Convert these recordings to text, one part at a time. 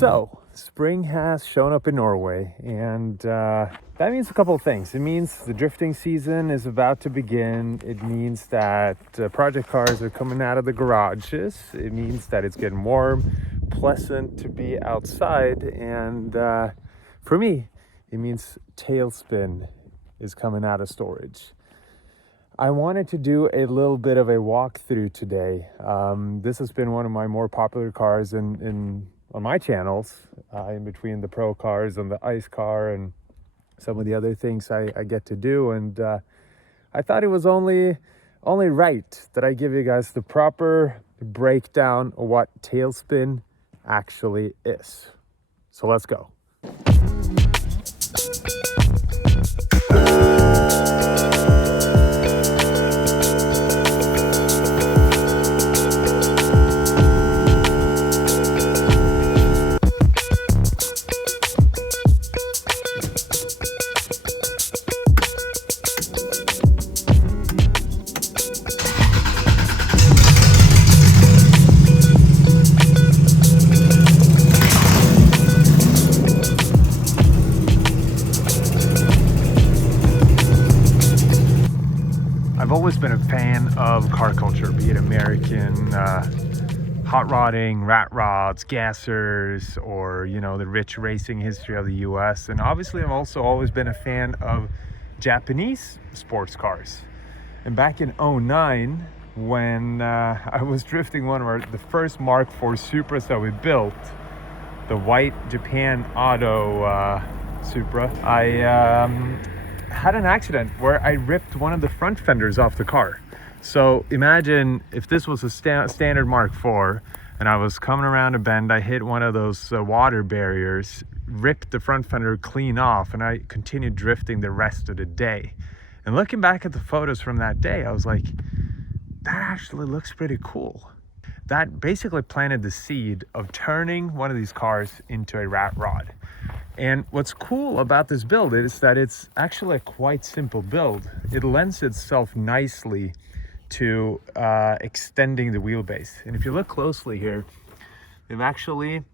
So, spring has shown up in Norway, and that means a couple of things. It means the drifting season is about to begin. It means that project cars are coming out of the garages. It means that it's getting warm, pleasant to be outside, and for me, it means Talespin is coming out of storage. I wanted to do a little bit of a walkthrough today. This has been one of my more popular cars on my channels, in between the pro cars and the ice car and some of the other things I get to do. And I thought it was only right that I give you guys the proper breakdown of what Talespin actually is. So let's go. I've always been a fan of car culture, be it American hot rodding, rat rods, gassers, or the rich racing history of the US. And obviously I've also always been a fan of Japanese sports cars. And back in 2009, when I was drifting one of the first Mark IV Supras that we built, the white Japan Auto Supra, I had an accident where I ripped one of the front fenders off the car. So imagine if this was a standard Mark IV and I was coming around a bend, I hit one of those water barriers, ripped the front fender clean off, and I continued drifting the rest of the day. And looking back at the photos from that day, I was like, that actually looks pretty cool. That basically planted the seed of turning one of these cars into a rat rod. And what's cool about this build is that it's actually a quite simple build. It lends itself nicely to extending the wheelbase. And if you look closely here, they've actually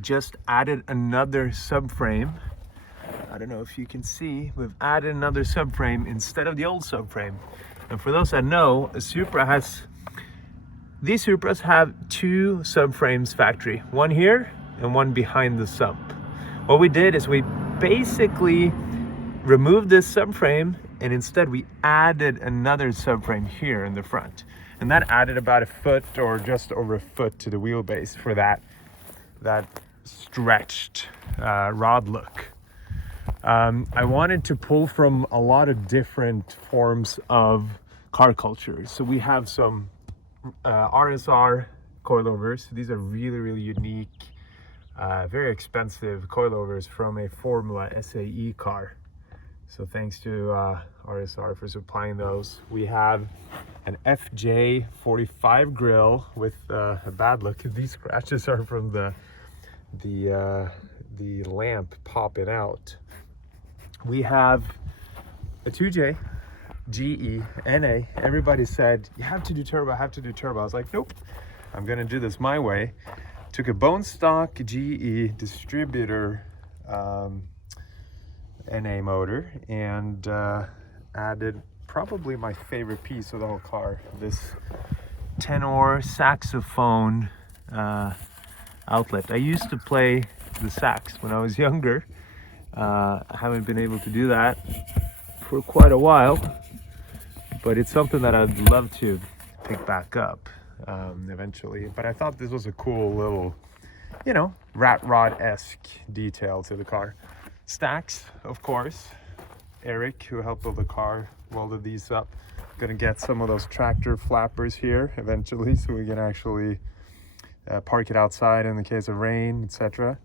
just added another subframe. I don't know if you can see, we've added another subframe instead of the old subframe. And for those that know, these Supras have two subframes factory, one here and one behind the sump. What we did is we basically removed this subframe and instead we added another subframe here in the front. And that added about a foot or just over a foot to the wheelbase for that stretched rod look. I wanted to pull from a lot of different forms of car culture. So we have some RSR coilovers. These are really, really unique, very expensive coilovers from a Formula SAE car. So thanks to RSR for supplying those. We have an FJ45 grill with a bad look. These scratches are from the lamp popping out. We have a 2J GE NA. Everybody said you have to do turbo, I was like, nope, I'm gonna do this my way. Took a bone stock GE distributor NA motor and added probably my favorite piece of the whole car, this tenor saxophone outlet. I used to play the sax when I was younger. I haven't been able to do that for quite a while, but it's something that I'd love to pick back up eventually. But I thought this was a cool little, rat rod-esque detail to the car. Stacks, of course. Erik, who helped build the car, welded these up. Gonna get some of those tractor flappers here eventually so we can actually park it outside in the case of rain, etc.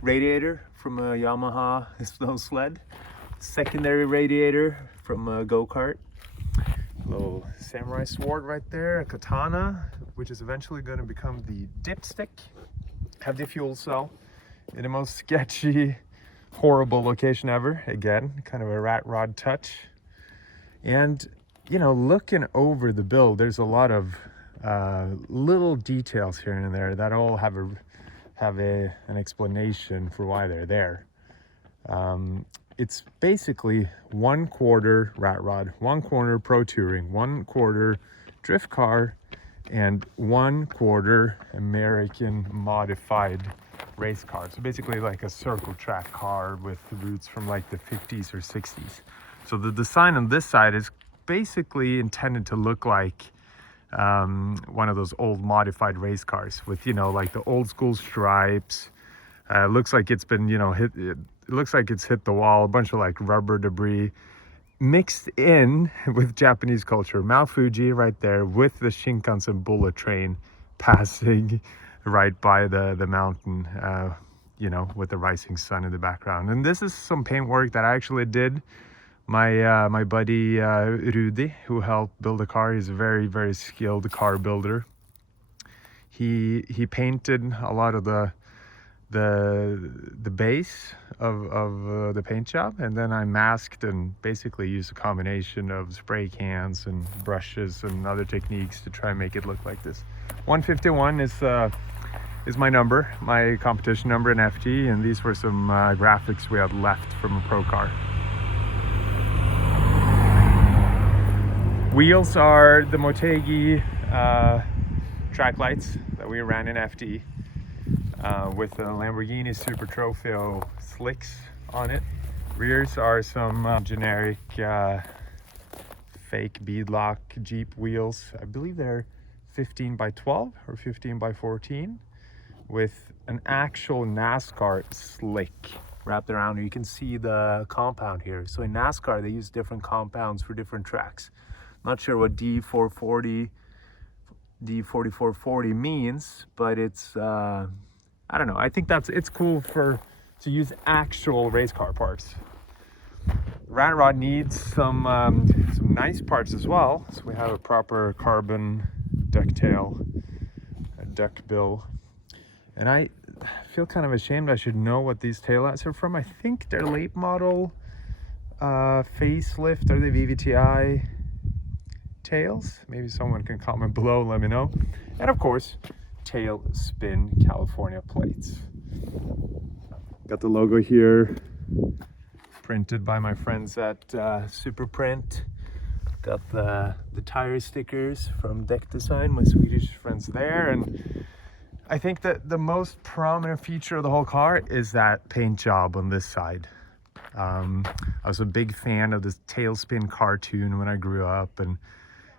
Radiator from a Yamaha snow sled. Secondary radiator from a go-kart. Little samurai sword right there, a katana, which is eventually going to become the dipstick. Have the fuel cell in the most sketchy, horrible location ever. Again, kind of a rat rod touch. And looking over the build, there's a lot of little details here and there that all have an explanation for why they're there. It's basically 1/4 rat rod, 1/4 pro touring, 1/4 drift car, and 1/4 American modified race car. So basically like a circle track car with roots from like the 50s or 60s. So the design on this side is basically intended to look like one of those old modified race cars with, you know, like the old school stripes. Looks like it's been, you know, it looks like it's hit the wall, a bunch of like rubber debris mixed in with Japanese culture. Mount Fuji right there with the Shinkansen bullet train passing right by the mountain, you know, with the rising sun in the background. And this is some paint work that I actually did. My buddy Rudi, who helped build the car, he's a very, very skilled car builder. He painted a lot of the base of the paint job, and then I masked and basically used a combination of spray cans and brushes and other techniques to try and make it look like this. 151 is my number, my competition number in FT, and these were some graphics we had left from a pro car. Wheels are the Motegi Traklite that we ran in FT. With a Lamborghini Super Trofeo slicks on it. Rears are some generic fake beadlock Jeep wheels. I believe they're 15 by 12 or 15 by 14 with an actual NASCAR slick wrapped around. You can see the compound here. So in NASCAR, they use different compounds for different tracks. Not sure what D440, D4440 means, but it's I don't know. I think it's cool to use actual race car parts. Rat rod needs some nice parts as well. So we have a proper carbon ducktail, a duck bill, and I feel kind of ashamed. I should know what these taillights are from. I think they're late model facelift. Are they VVTi tails? Maybe someone can comment below, let me know. And of course, Talespin California plates. Got the logo here, printed by my friends at Super Print. Got the tire stickers from Deck Design, my Swedish friends there. And I think that the most prominent feature of the whole car is that paint job on this side. I was a big fan of this Talespin cartoon when I grew up, and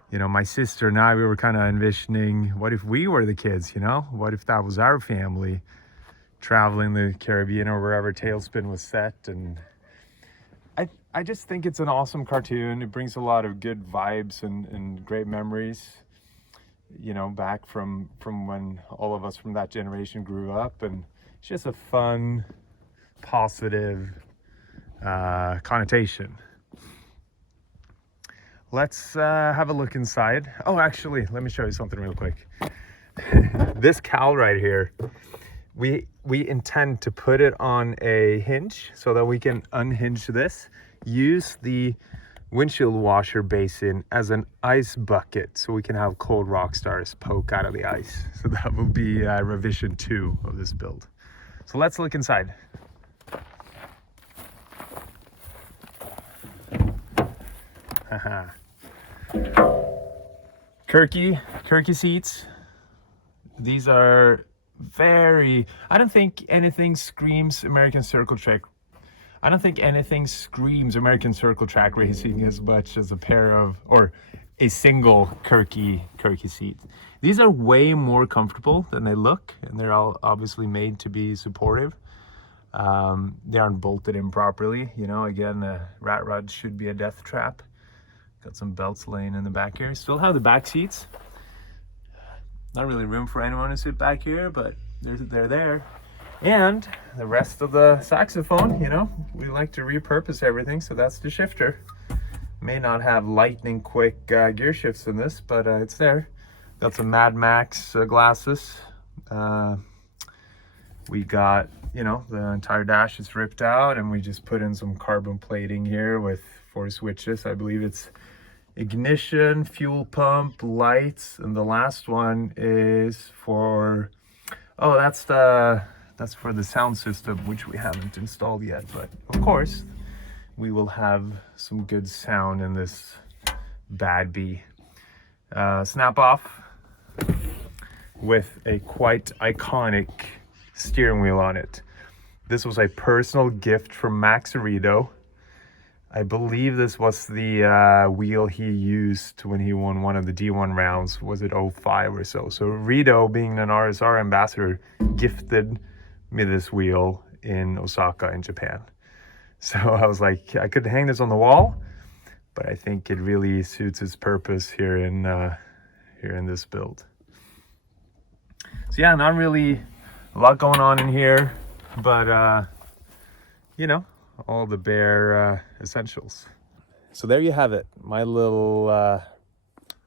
you know, my sister and I, we were kind of envisioning, what if we were the kids, you know? What if that was our family traveling the Caribbean or wherever Talespin was set? And I just think it's an awesome cartoon. It brings a lot of good vibes and great memories, you know, back from when all of us from that generation grew up. And it's just a fun, positive connotation. Let's have a look inside. Oh, actually, let me show you something real quick. This cowl right here, we intend to put it on a hinge so that we can unhinge this, use the windshield washer basin as an ice bucket so we can have cold rock stars poke out of the ice. So that will be revision 2 of this build. So let's look inside. Kirky seats. These are very, I don't think anything screams American circle track. I don't think anything screams American circle track racing as much as a pair of, or a single Kirky seat. These are way more comfortable than they look, and they're all obviously made to be supportive. They aren't bolted in properly. You know, again, a rat rod should be a death trap. Got some belts laying in the back here. Still have the back seats. Not really room for anyone to sit back here, but they're there. And the rest of the saxophone, you know, we like to repurpose everything, so that's the shifter. May not have lightning quick gear shifts in this, but it's there. Got some Mad Max glasses. We got, you know, the entire dash is ripped out, and we just put in some carbon plating here with 4 switches. I believe it's ignition, fuel pump, lights, and the last one is for, oh, that's for the sound system, which we haven't installed yet, but of course we will have some good sound in this bad bee. Snap off with a quite iconic steering wheel on it. This was a personal gift from Max Rito. I believe this was the wheel he used when he won one of the D1 rounds. Was it 05 or so? So Rito, being an RSR ambassador, gifted me this wheel in Osaka in Japan. So I was like, I could hang this on the wall, but I think it really suits its purpose here in this build. So yeah, not really a lot going on in here, but you know, all the bare essentials. So there you have it, my little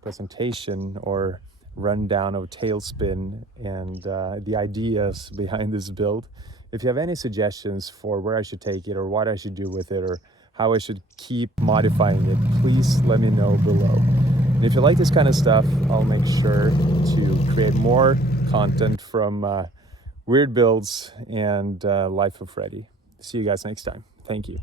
presentation or rundown of Talespin and the ideas behind this build. If you have any suggestions for where I should take it or what I should do with it or how I should keep modifying it, please let me know below. And if you like this kind of stuff, I'll make sure to create more content from weird builds and Life of Freddy. See you guys next time. Thank you.